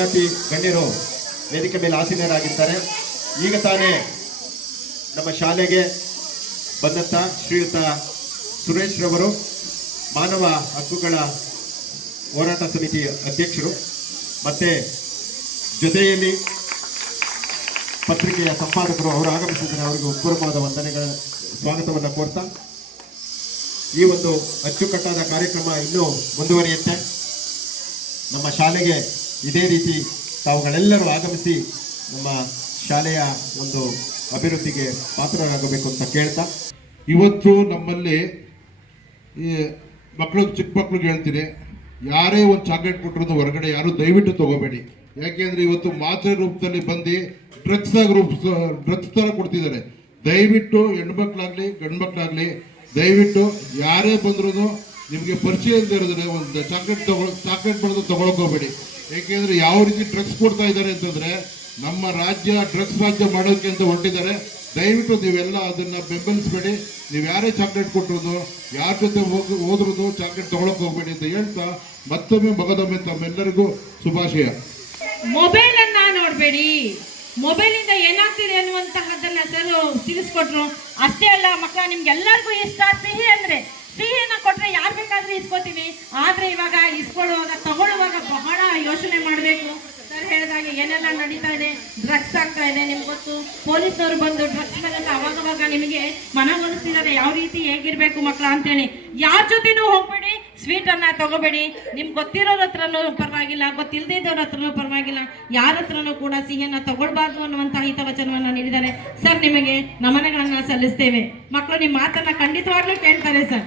ಗಣ್ಯಾತಿ ಗಣ್ಯರು ವೇದಿಕೆ ಮೇಲೆ ಆಸೀನರಾಗಿದ್ದಾರೆ. ಈಗ ತಾನೇ ನಮ್ಮ ಶಾಲೆಗೆ ಬಂದಂಥ ಶ್ರೀಯುತ ಸುರೇಶ್ ರವರು ಮಾನವ ಹಕ್ಕುಗಳ ಹೋರಾಟ ಸಮಿತಿ ಅಧ್ಯಕ್ಷರು, ಮತ್ತೆ ಜೊತೆಯಲ್ಲಿ ಪತ್ರಿಕೆಯ ಸಂಪಾದಕರು ಅವರು ಆಗಮಿಸಿದ್ದಾರೆ. ಅವರಿಗೆ ಉತ್ಪೂರ್ವವಾದ ವಂದನೆಗಳ ಸ್ವಾಗತವನ್ನು ಕೋರ್ತಾ ಈ ಒಂದು ಅಚ್ಚುಕಟ್ಟಾದ ಕಾರ್ಯಕ್ರಮ ಇನ್ನೂ ಮುಂದುವರಿಯುತ್ತೆ. ನಮ್ಮ ಶಾಲೆಗೆ ಇದೇ ರೀತಿ ತಾವುಗಳೆಲ್ಲರೂ ಆಗಮಿಸಿ ನಮ್ಮ ಶಾಲೆಯ ಒಂದು ಅಭಿವೃದ್ಧಿಗೆ ಪಾತ್ರರಾಗಬೇಕು ಅಂತ ಕೇಳ್ತಾ, ಇವತ್ತು ನಮ್ಮಲ್ಲಿ ಈ ಮಕ್ಕಳಿಗೆ ಚಿಕ್ಕ ಮಕ್ಳಿಗೆ ಹೇಳ್ತೀನಿ, ಯಾರೇ ಒಂದು ಚಾಕ್ಲೇಟ್ ಕೊಟ್ಟರು ಹೊರಗಡೆ ಯಾರು ದಯವಿಟ್ಟು ತಗೋಬೇಡಿ. ಯಾಕೆಂದ್ರೆ ಇವತ್ತು ಮಾತ್ರೆ ರೂಪದಲ್ಲಿ ಬಂದು ಡ್ರಗ್ಸ್ ತರ ಕೊಡ್ತಿದ್ದಾರೆ. ದಯವಿಟ್ಟು ಹೆಣ್ಮಕ್ಳಾಗ್ಲಿ ಗಂಡು ಮಕ್ಳಾಗ್ಲಿ ದಯವಿಟ್ಟು ಯಾರೇ ಬಂದ್ರು ನಿಮಗೆ ಪರಿಚಯ ಇಲ್ಲದೆ ಇರೋದ್ರೆ ಒಂದು ಚಾಕ್ಲೇಟ್ ಬರೋದು ತಗೊಳಕ್ ಹೋಗ್ಬೇಡಿ. ಯಾಕೆಂದ್ರೆ ಯಾವ ರೀತಿ ಡ್ರಗ್ಸ್ ಕೊಡ್ತಾ ಇದ್ದಾರೆ ಅಂತಂದ್ರೆ ನಮ್ಮ ರಾಜ್ಯ ಡ್ರಗ್ಸ್ ರಾಜ್ಯ ಮಾಡೋಕೆ ಅಂತ ಹೊರಟಿದ್ದಾರೆ. ದಯವಿಟ್ಟು ನೀವೆಲ್ಲ ಅದನ್ನ ಬೆಂಬಲಿಸಬೇಡಿ. ನೀವು ಯಾರೇ ಚಾಕ್ಲೇಟ್ ಕೊಟ್ಟರು ಯಾರ ಜೊತೆ ಹೋದ್ರೂ ಚಾಕ್ಲೇಟ್ ತಗೊಳಕ್ ಹೋಗ್ಬೇಡಿ ಅಂತ ಹೇಳ್ತಾ ಮತ್ತೊಮ್ಮೆ ಮಗದೊಮ್ಮೆ ತಮ್ಮೆಲ್ಲರಿಗೂ ಶುಭಾಶಯ. ಮೊಬೈಲ್ ಅನ್ನ ನೋಡ್ಬೇಡಿ, ಮೊಬೈಲ್ ಇಂದ ಏನಾಗ್ತಿದೆ ಅನ್ನುವಂತಹದನ್ನ ಸರ್ ತಿಳಿಸ್ಕೊಟ್ರು. ಅಷ್ಟೇ ಅಲ್ಲ ಮಕ್ಕಳ, ನಿಮ್ಗೆಲ್ಲರಿಗೂ ಇಷ್ಟ ಸಿಹಿ ಅಂದ್ರೆ ಸಿಹಿನ ಕೊಟ್ರೆ ಯಾರು ಬೇಕಾದ್ರೂ ಇಸ್ಕೋತೀವಿ. ಆದ್ರೆ ಇವಾಗ ಇಸ್ಕೊಳ್ಳುವಾಗ ತಗೊಳ್ಳುವಾಗ ಬಹಳ ಯೋಚನೆ ಮಾಡಬೇಕು. ಸರ್ ಹೇಳಿದಾಗ ಏನೆಲ್ಲ ನಡೀತಾ ಇದೆ, ಡ್ರಗ್ಸ್ ಆಗ್ತಾ ಇದೆ. ನಿಮ್ಗೆ ಗೊತ್ತು, ಪೊಲೀಸ್ನವರು ಬಂದು ಡ್ರಗ್ಸ್ ಮೇಲೆ ಅವಾಗವಾಗ ನಿಮಗೆ ಮನವೊಲಿಸ್ತಿದ್ದಾರೆ ಯಾವ ರೀತಿ ಹೇಗಿರ್ಬೇಕು ಮಕ್ಕಳ ಅಂತೇಳಿ. ಯಾರ ಜೊತೆನೂ ಹೋಗ್ಬೇಡಿ, ಸ್ವೀಟ್ ಅನ್ನ ತಗೋಬೇಡಿ. ನಿಮ್ಗೆ ಗೊತ್ತಿರೋರ ಹತ್ರನೂ ಪರವಾಗಿಲ್ಲ, ಗೊತ್ತಿಲ್ಲದಿದ್ದವ್ರ ಹತ್ರನೂ ಪರವಾಗಿಲ್ಲ, ಯಾರ ಹತ್ರನೂ ಕೂಡ ಸಿಹಿಯನ್ನ ತಗೊಳ್ಬಾರ್ದು ಅನ್ನುವಂತಹ ಹಿತವಚನವನ್ನ ನೀಡಿದ್ದಾರೆ. ಸರ್ ನಿಮಗೆ ನಮನಗಳನ್ನ ಸಲ್ಲಿಸ್ತೇವೆ. ಮಕ್ಕಳು ನಿಮ್ಮ ಮಾತನ್ನ ಖಂಡಿತವಾಗ್ಲೂ ಕೇಳ್ತಾರೆ ಸರ್.